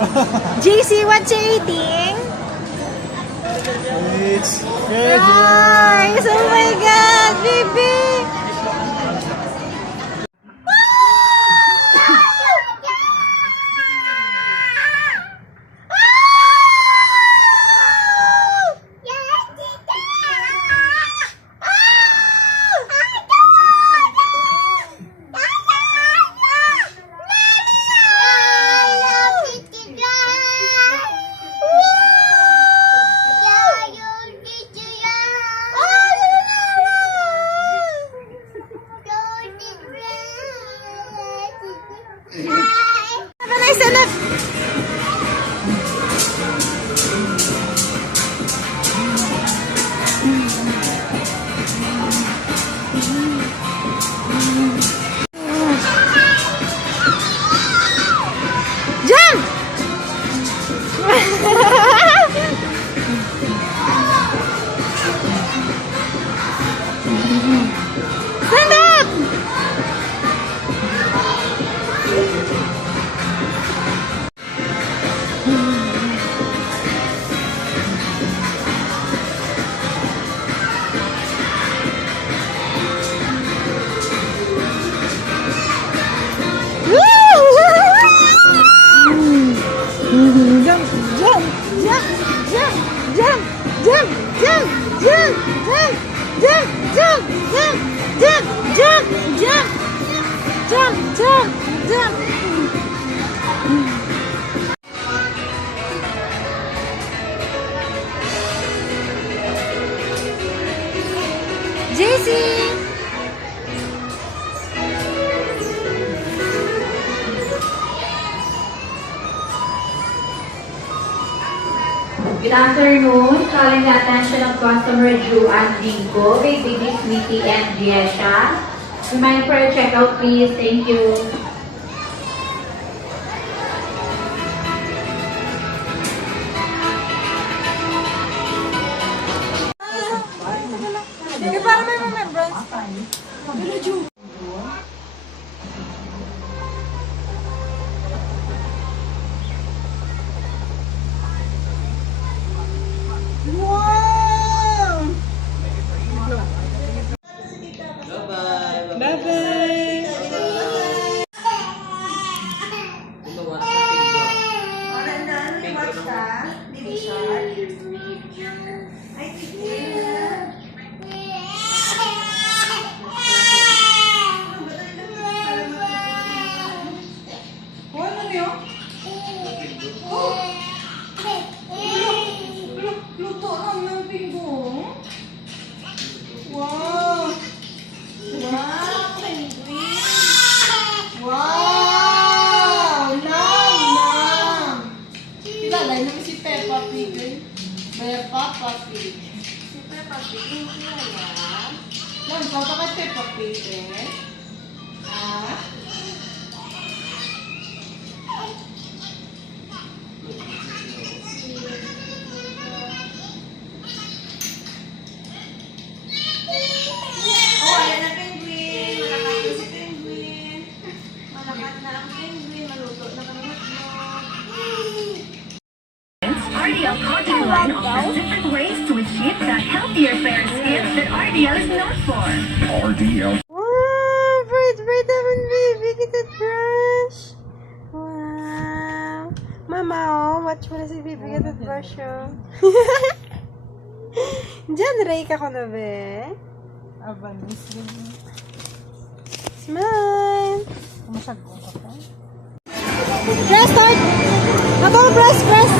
JC, what you eating? It's Rice! Oh my God, baby! Have a nice enough. Jump! Stand up! Jump, jump, jump, jump, jump, jump, jump, jump, jump, jump, jump, jump, jump, jump, jump, jump, jump. JC! Good afternoon. Calling the attention of customer Drew and Dinko with Baby Sweetie and Giesha. Remind for a checkout, please. Thank you. Sige, para may remembrance. Wow! Bye-bye! Luto naman, Bingo. Wow! Wow! Wow! Nam! Kilala naman si Peppa Pig. Peppa Pig. Si Peppa Pig, yung kilala. Yan, kata ka Peppa Pig eh. Ha? Oh, ayan na penguin. Malakas na si penguin. Malakas na ang penguin. Maluto na kami hotdog. RDL Protein Line offers different ways to achieve that healthier, fair skin that RDL is known for. RDL. Wow! Bright naman, baby. Kita brush. Wow! Mama, oh. Watch mo na si baby kita brush, oh. Diyan, rake ako na, be. Abanis din. Smile! Masagpo ka pa. Press start! Ako, press! Press!